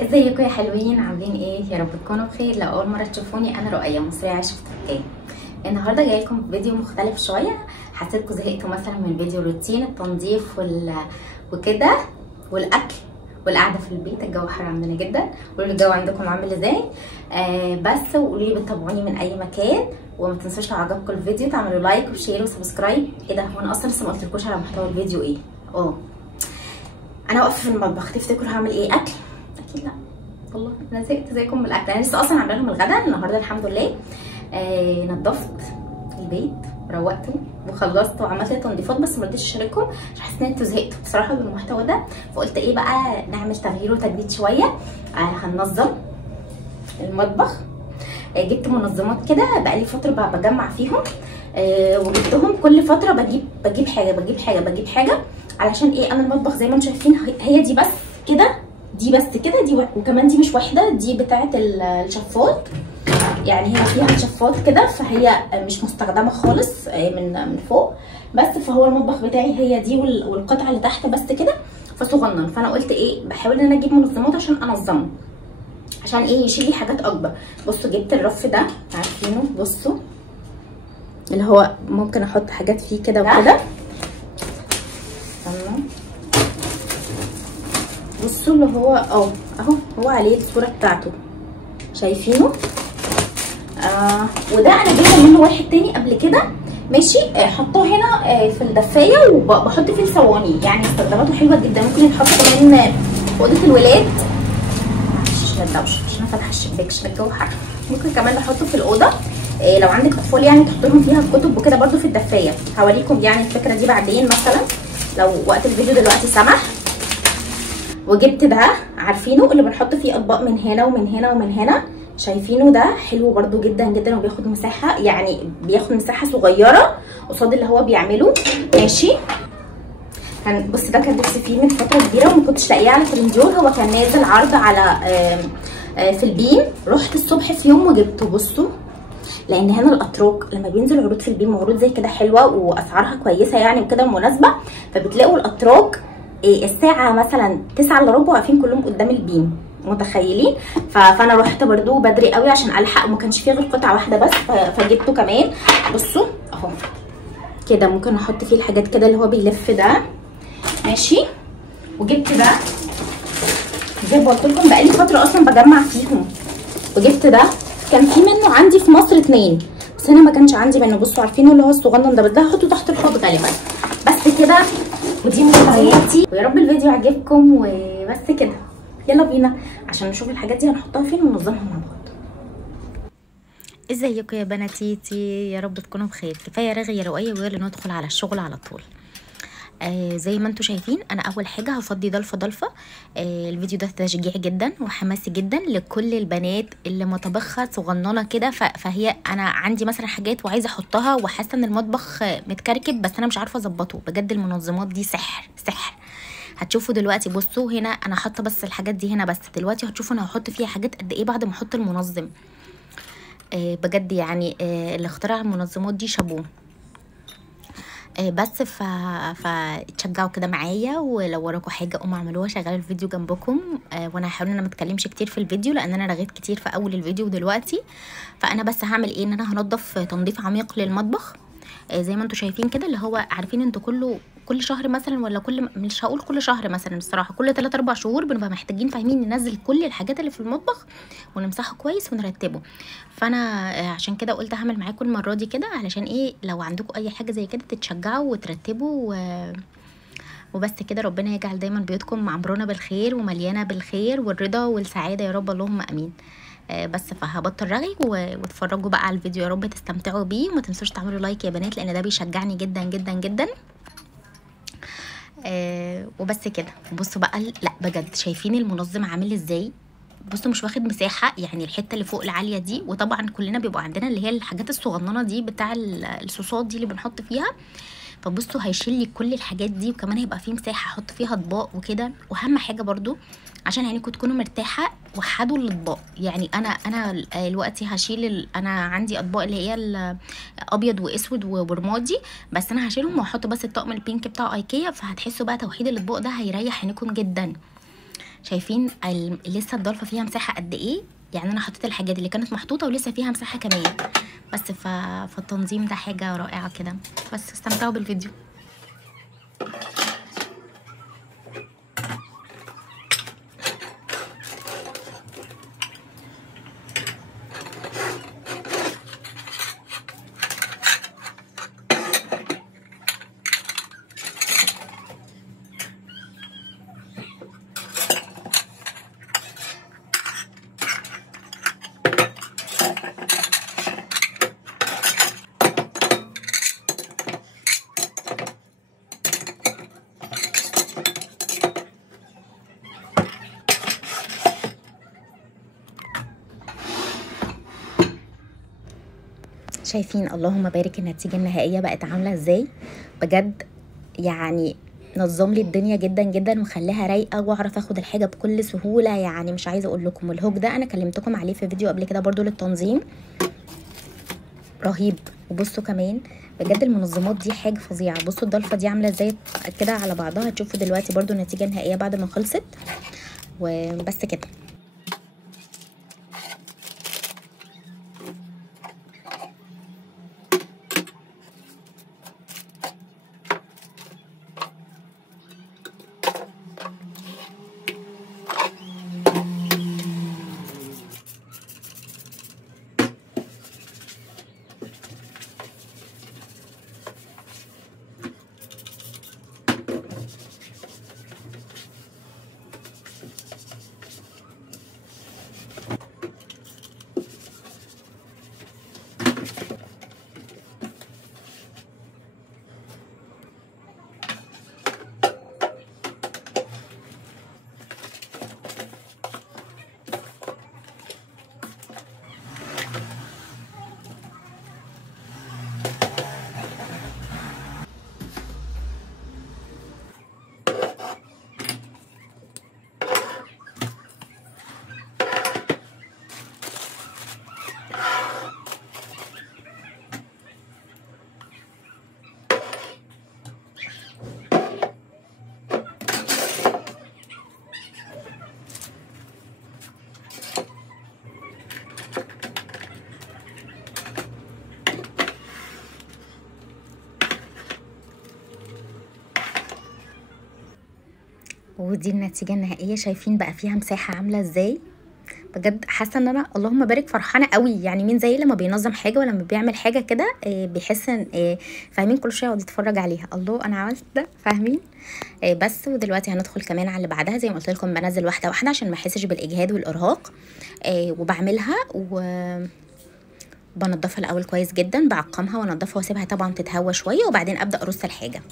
ازيكم يا حلوين؟ عاملين ايه؟ يا رب تكونوا بخير. لو اول مره تشوفوني، انا رؤية مصرية عايشه في تركيا. النهارده جاي لكم فيديو مختلف شويه. حسيتكم زهقتوا مثلا من فيديو روتين التنظيف وكده والاكل والقعده في البيت. الجو حر عندنا جدا. قولوا لي الجو عندكم عامل ازاي. بس وقولوا لي بتتابعوني من اي مكان. وما تنسوش لو عجبكم الفيديو تعملوا لايك وشير وسبسكرايب. ايه ده، هو انا اصلا لسه ما قلتلكوش على محتوى الفيديو ايه. انا واقفه في المطبخ، تفتكروا هعمل ايه؟ اكل؟ اكيد لا والله، انا زهقت زيكم من الاكل. انا لسه اصلا عامله لهم الغدا النهارده الحمد لله. نظفت البيت، روقته وخلصت وعملت تنظيفات، بس ما رضيتش اشارككم عشان حاسه ان انتوا زهقتوا بصراحه بالمحتوى ده. فقلت ايه بقى، نعمل تغيير وتجديد شويه. هننظم المطبخ. جبت منظمات كده بقالي فتره بجمع فيهم. وجبتهم كل فتره بجيب حاجه علشان ايه. انا المطبخ زي ما انتم شايفين هي دي بس كده، دي بس كده، دي وكمان دي مش واحده، دي بتاعه الشفاط. يعني هي فيها شفاط كده، فهي مش مستخدمه خالص من فوق بس. فهو المطبخ بتاعي هي دي والقطعه اللي تحت بس كده، فصغنن. فانا قلت ايه، بحاول ان انا اجيب منظمات عشان انظمه، عشان ايه، يشيل لي حاجات اكبر. بصوا جبت الرف ده، عارفينه؟ بصوا اللي هو ممكن احط حاجات فيه كده وكده. بصوا اللي هو اهو هو عليه الصوره بتاعته، شايفينه؟ وده انا جايبه منه واحد تاني قبل كده، ماشي. حطوه هنا في الدفايه وبحط فيه الصواني. يعني استخداماته حلوه جدا. ممكن يتحط كمان في اوضه الولاد. معلش الدوشه عشان انا فاتحه الشباك عشان الجو حر. ممكن كمان نحطه في الاوضه. لو عندك اطفال يعني تحط لهم فيها الكتب وكده، برده في الدفايه. هوريكم يعني الفكره دي بعدين مثلا لو وقت الفيديو دلوقتي سمح. وجبت ده، عارفينه اللي بنحط فيه اطباق من هنا ومن هنا ومن هنا، شايفينه؟ ده حلو برده جدا جدا، وبياخد مساحه، يعني بياخد مساحه صغيره قصاد اللي هو بيعمله، ماشي. بص ده كان نفسي فيه من فتره كبيره وما كنتش لاقيه على ترنديون. هو كان نازل عرض على في البيم. رحت الصبح في يوم وجبته. بصوا، لان هنا الاتراك لما بينزل عروض في البيم، عروض زي كده حلوه واسعارها كويسه يعني وكده مناسبه، فبتلاقوا الاتراك الساعه مثلا 9 الا ربع واقفين كلهم قدام البيم، متخيلين؟ فانا رحت برده بدري قوي عشان الحق، وما كانش فيه غير قطعه واحده بس، فجبته كمان. بصوا اهو كده، ممكن احط فيه الحاجات كده اللي هو بيلف ده، ماشي. وجبت ده زي ما قلت لكم بقالي فتره اصلا بجمع فيهم. وجبت ده، كان في منه عندي في مصر 2 بس هنا ما كانش عندي منه. بصوا عارفينه اللي هو الصغنن ده، بس ده هحطه تحت الحوض غالبا. بس كده، ودي مفاجآتي. ويا رب الفيديو عجبكم. وبس كده، يلا بينا عشان نشوف الحاجات دي هنحطها فين وننظمها مع بعض. ازيكم يا بناتيتي؟ يا رب تكونوا بخير. كفايه رغي يا رؤيه، ويلا ندخل على الشغل على طول. زي ما انتم شايفين، انا اول حاجه هفضي ضلفه. الفيديو ده تشجيع جدا وحماسي جدا لكل البنات اللي مطبخها صغننه كده. فهي انا عندي مثلا حاجات وعايزه احطها وحاسه ان المطبخ متكركب، بس انا مش عارفه اظبطه. بجد المنظمات دي سحر سحر. هتشوفوا دلوقتي. بصوا هنا انا حاطه بس الحاجات دي هنا بس. دلوقتي هتشوفوا انا هحط فيها حاجات قد ايه بعد ما احط المنظم. بجد يعني اللي اخترع المنظمات دي شابوه. بس فتشجعوا كده معايا، ولو وراكم حاجه قوموا اعملوها، شغلوا الفيديو جنبكم. وانا هحاول ان انا ما اتكلمش كتير في الفيديو لان انا رغيت كتير في اول الفيديو دلوقتي. فانا بس هعمل ايه، ان انا هنضف تنظيف عميق للمطبخ. زي ما انتم شايفين كده، اللي هو عارفين انتوا كل شهر مثلا، ولا مش هقول كل شهر مثلا الصراحه، كل 3-4 شهور بنبقى محتاجين فاهمين ننزل كل الحاجات اللي في المطبخ ونمسحه كويس ونرتبه. فانا عشان كده قلت هعمل معاكم المره دي كده، علشان ايه، لو عندكم اي حاجه زي كده تتشجعوا وترتبوا وبس كده. ربنا يجعل دايما بيوتكم معمرونه بالخير ومليانه بالخير والرضا والسعاده يا رب، اللهم امين. بس فهبطل رغي واتفرجوا بقى على الفيديو. يا رب تستمتعوا بيه، وما تنسوش تعملوا لايك يا بنات لان ده بيشجعني جدا جدا جدا. وبس كده. بصوا بقى، لا بجد شايفين المنظم عامل ازاي؟ بصوا مش واخد مساحه، يعني الحته اللي فوق العاليه دي. وطبعا كلنا بيبقى عندنا اللي هي الحاجات الصغننه دي بتاع الصوصات دي اللي بنحط فيها. فبصوا هيشيل لي كل الحاجات دي، وكمان هيبقى فيه مساحه احط فيها اطباق وكده. واهم حاجه برضو عشان عينيكم تكونوا مرتاحه، وحدوا الاطباق. يعني انا دلوقتي هشيل انا عندي اطباق اللي هي ابيض واسود ورمادي، بس انا هشيلهم واحط بس الطقم البينك بتاع ايكيا. فهتحسوا بقى توحيد الاطباق ده هيريح عينيكم جدا. شايفين لسه الضلفه فيها مساحه قد ايه؟ يعني انا حطيت الحاجات اللي كانت محطوطه ولسه فيها مساحه كمان. بس فالتنظيم ده حاجه رائعه كده. بس استمتعوا بالفيديو. شايفين اللهم بارك النتيجة النهائية بقت عاملة ازاي؟ بجد يعني نظم لي الدنيا جدا جدا وخليها رايقه واعرف اخد الحاجه بكل سهوله. يعني مش عايزه اقول لكم الهوك ده انا كلمتكم عليه في فيديو قبل كده برضو للتنظيم، رهيب. وبصوا كمان بجد المنظمات دي حاجه فظيعه. بصوا الضلفه دي عامله ازاي كده على بعضها. هتشوفوا دلوقتي برضو النتيجه النهائيه بعد ما خلصت. وبس كده. ودي النتيجه النهائيه. شايفين بقى فيها مساحه عامله ازاي؟ بجد حاسه ان انا اللهم بارك فرحانه قوي. يعني مين زي لما بينظم حاجه ولما بيعمل حاجه كده بيحس ان فاهمين كل شويه يقعد يتفرج عليها. الله انا عملت ده فاهمين. بس ودلوقتي هندخل كمان على اللي بعدها. زي ما قلت لكم بنزل واحده واحده عشان ما احسش بالاجهاد والارهاق. وبعملها وبنضفها الاول كويس جدا، بعقمها وانضفها واسيبها طبعا تتهوى شويه وبعدين ابدا ارص الحاجه.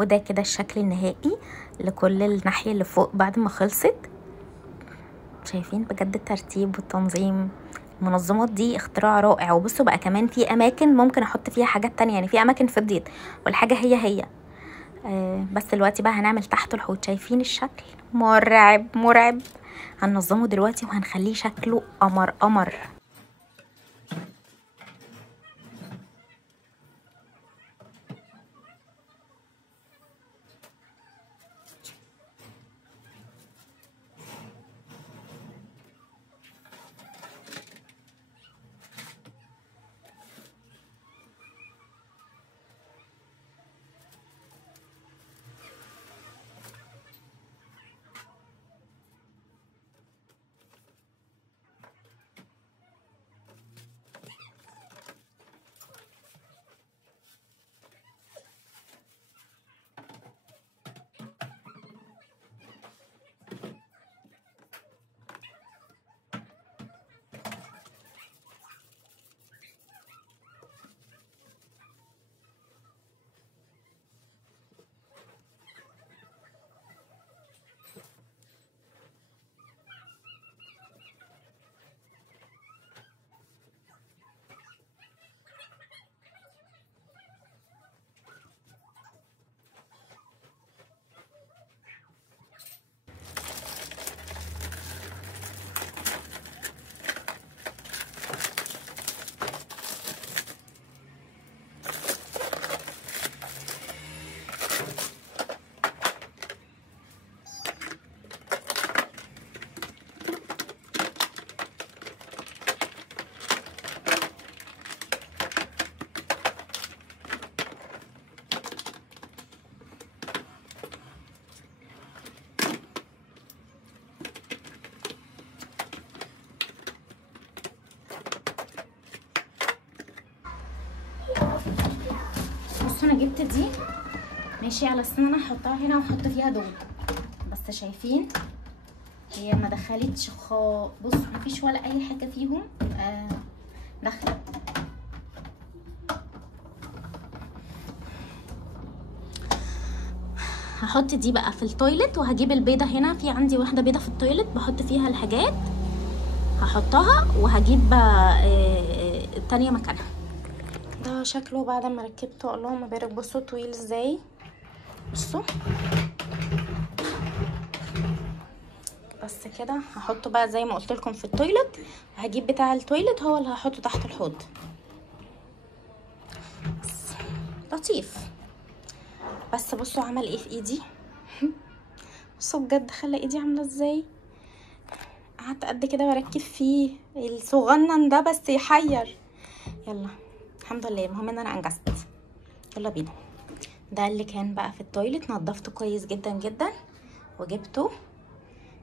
وده كده الشكل النهائي لكل الناحية اللي فوق بعد ما خلصت. شايفين بجد الترتيب والتنظيم، المنظمات دي اختراع رائع. وبصوا بقى كمان في اماكن ممكن احط فيها حاجات تانية، يعني في اماكن فضيت والحاجة هي بس دلوقتي بقى هنعمل تحت الحوض. شايفين الشكل مرعب مرعب. هننظمه دلوقتي وهنخليه شكله قمر قمر. بصوا انا جبت دي ماشي على اساس ان انا هحطها هنا واحط فيها دول، بس شايفين هي ما دخلتش بصوا مفيش ولا اي حاجه فيهم داخله. هحط دي بقى في التويلت، وهجيب البيضه هنا، في عندي واحده بيضه في التويلت بحط فيها الحاجات هحطها، وهجيب التانية مكانها. ده شكله بعد ما ركبته، اللهم بارك. بصوا طويل ازاي، بصوا. بس كده هحطه بقى زي ما قلت لكم في التويلت، وهجيب بتاع التويلت هو اللي هحطه تحت الحوض. بس لطيف. بس بصوا عمل ايه في ايدي. بصوا بجد خلى ايدي عامله ازاي. قعدت قد كده بركب فيه الصغنن ده بس يحير. يلا الحمد لله، المهم ان انا انجزت. يلا بينا. ده اللي كان بقى في التويلت، نضفته كويس جدا جدا وجبته،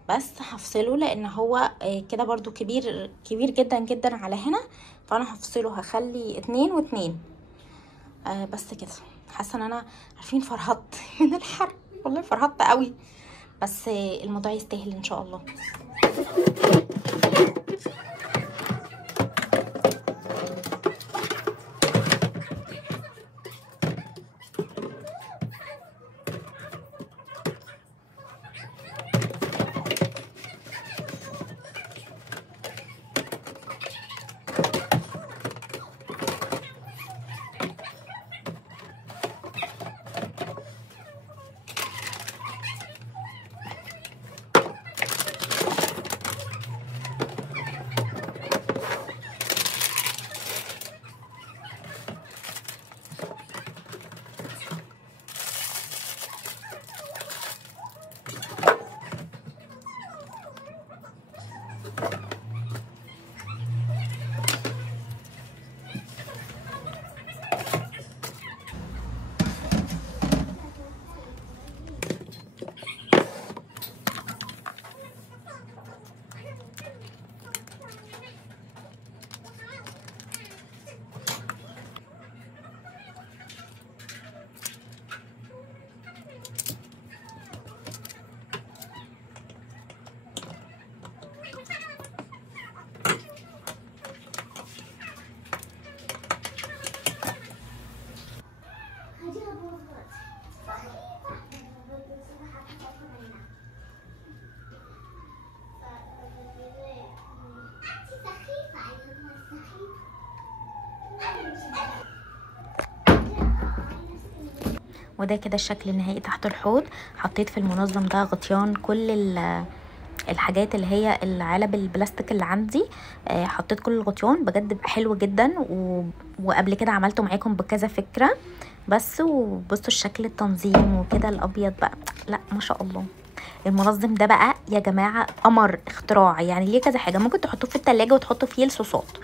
بس هفصله لان هو كده برضو كبير جدا جدا على هنا، فانا هفصله، هخلي 2 و2. بس كده حاسه ان انا عارفين فرهطت من الحر، والله فرهطت قوي، بس الموضوع يستاهل ان شاء الله. وده كده الشكل النهائي تحت الحوض. حطيت في المنظم ده غطيان كل الحاجات اللي هي العلب البلاستيك اللي عندي، حطيت كل الغطيان بجد حلو جدا. وقبل كده عملته معاكم بكذا فكره بس. وبصوا الشكل التنظيم وكده الابيض بقى، لا ما شاء الله. المنظم ده بقى يا جماعه قمر اختراع، يعني ليه كذا حاجه. ممكن تحطوه في التلاجة وتحطوا فيه الصوصات،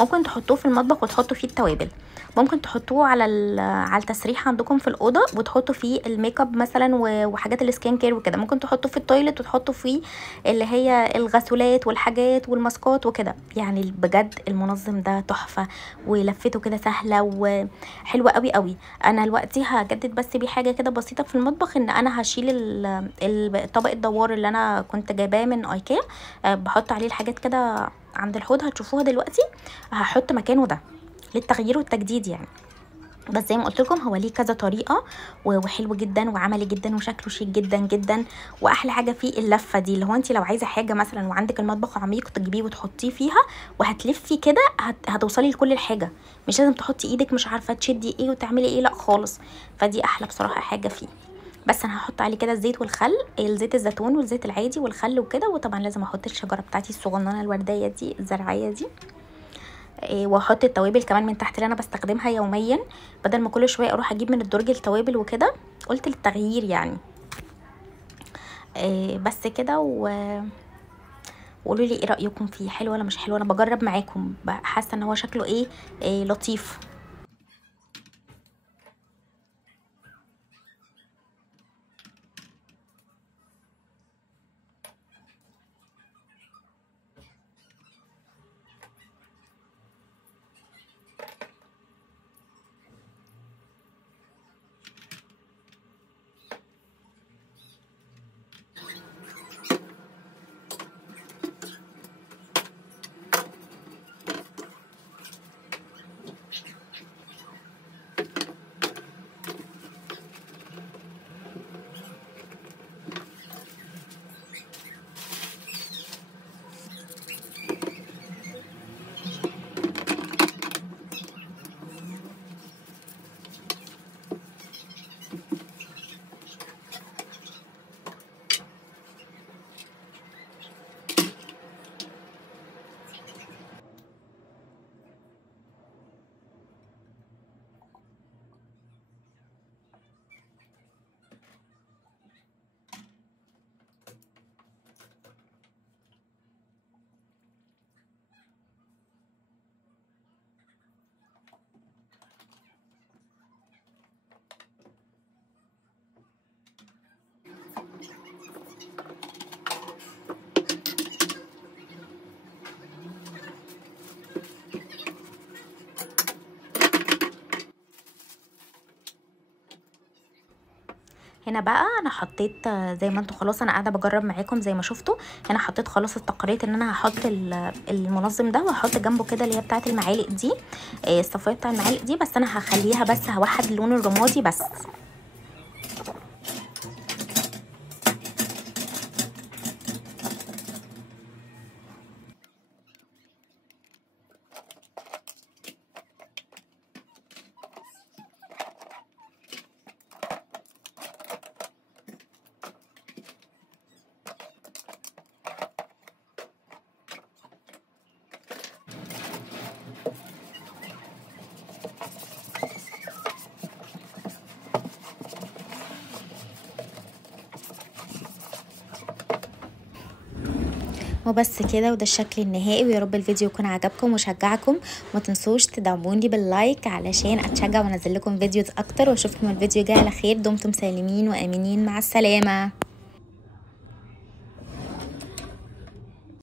ممكن تحطوه في المطبخ وتحطوا فيه التوابل، ممكن تحطوه على التسريح عندكم في الاوضه وتحطوا فيه الميك اب مثلا وحاجات السكين كير وكده، ممكن تحطوه في التويلت وتحطوا فيه اللي هي الغسولات والحاجات والماسكات وكده. يعني بجد المنظم ده تحفه، ولفته كده سهله وحلوه قوي قوي. انا دلوقتي هجدد بس بيه حاجه كده بسيطه في المطبخ، ان انا هشيل الطبق الدوار اللي انا كنت جايباه من ايكيا، بحط عليه الحاجات كده عند الحوض هتشوفوها دلوقتي. هحط مكانه ده للتغيير والتجديد يعني. بس زي ما قلت لكم هو ليه كذا طريقه وحلو جدا وعملي جدا وشكله شيك جدا جدا. واحلى حاجه فيه اللفه دي، اللي هو انت لو عايزه حاجه مثلا وعندك المطبخ عميق تجيبيه وتحطيه فيها وهتلفي كده هتوصلي لكل الحاجه، مش لازم تحطي ايدك مش عارفه تشدي ايه وتعملي ايه، لا خالص. فدي احلى بصراحه حاجه فيه. بس انا هحط عليه كده الزيت والخل، الزيت الزيتون والزيت العادي والخل وكده. وطبعا لازم احط الشجره بتاعتي الصغننه الورديه دي الزرعيه دي، واحط التوابل كمان من تحت اللي انا بستخدمها يوميا، بدل ما كل شويه اروح اجيب من الدرج التوابل وكده. قلت للتغيير يعني. بس كده وقولوا لي ايه رايكم فيه، حلو ولا مش حلو. انا بجرب معاكم، حاسه ان هو شكله ايه لطيف. هنا بقى انا حطيت زي ما انتوا خلاص انا قاعده بجرب معاكم زي ما شفتوا. هنا حطيت خلاص استقريت ان انا هحط المنظم ده، وهحط جنبه كده اللي هي بتاعه المعالق دي، الصفايه بتاع المعالق دي. بس انا هخليها بس هوحد اللون الرمادي بس. وبس كده، وده الشكل النهائي. ويا رب الفيديو يكون عجبكم وشجعكم. وما تنسوش تدعموني باللايك علشان اتشجع وانزل لكم فيديوز اكتر. واشوفكم الفيديو جاي على خير. دمتم سالمين وامنين، مع السلامه.